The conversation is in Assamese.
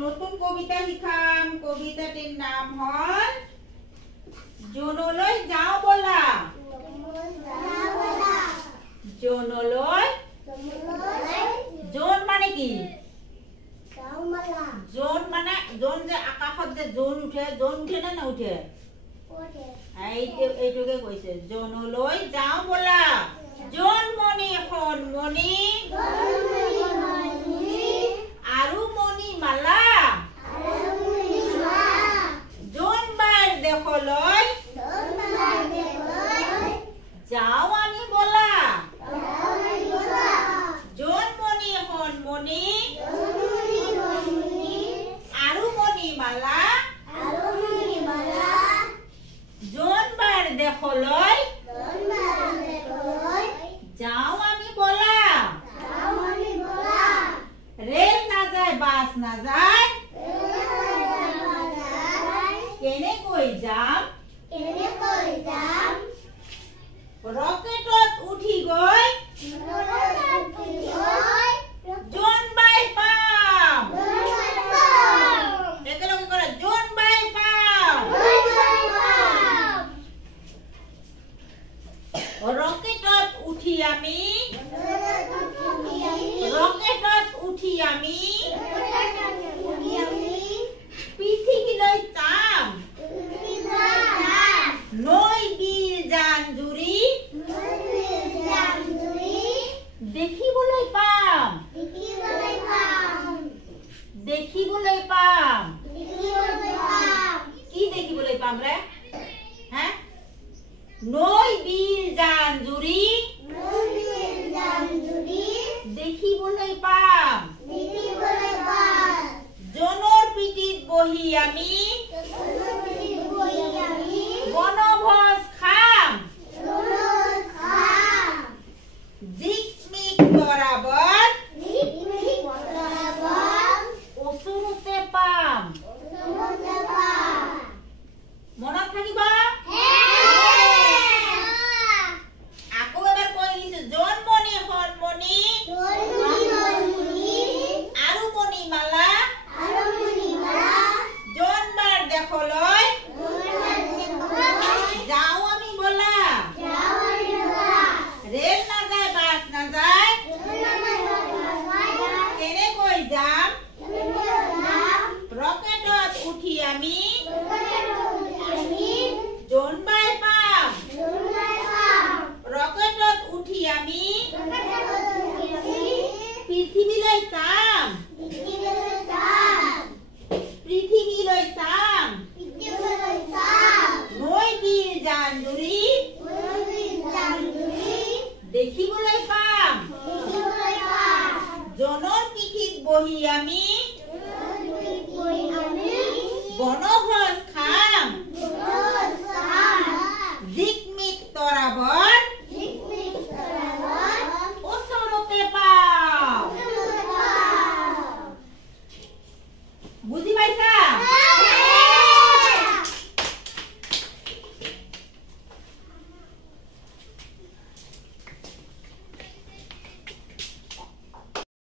নতুন কবিতা শিকাম। কবিতাটির নাম হল জোনলৈ যাও বলা। জোনলৈ, জোন মানে কি? জোন মানে জোন যে আকাশত যে জোন উঠে, জোন উঠে না নুঠে? এইটোকে কৈছে জোনলৈ যাও বলা। জোনমণি সোণমণি আৰু মণি মালা জোনবাইৰ দেশলৈ যাও আমি বলা। জোনমণি সোণমণি আৰু মণি মালা জোনবাইৰ দেশলৈ যাও আমি বলা। ৰেল নাযায়, বাছ নাযায়, কেনেকৈ যাম? ৰকেটত উঠি গৈ জোনবাই পাম। একেলগে কৰা জোনবাই পাম। ৰকেটত উঠি আমি পৃথিৱীলৈ যাম। নৈ বিল জান জুৰি দেখিবলৈ পাম। দেখিবলৈ পাম। কি দেখিবলৈ পাম ৰে? হা? নৈ বিল জান জুৰি দেখিবলৈ পাম। জোনৰ পিঠিত বহি আমি বনভোজ খাম। জিকমিক বৰাবৰ ওচৰতে পাম। মনত থাকিব? আকৌ এবাৰ কৈ দিছো জোনমণি সোণমণি আৰু মণি মালা জোনবাইৰ দেশলৈ যাও আমি বলা। ৰেল নাযায়, বাছ নাযায়, কেনেকৈ যাম? ৰকেটত উঠি আমি জোনবাই পাম। ৰকেটত উঠি আমি পৃথিৱীলৈ চাম। পৃথিৱীলৈ চাম। নৈ বিল জান জুৰি দেখিবলৈ পাম। জোনৰ পিঠিত বহি আমি বনভোজ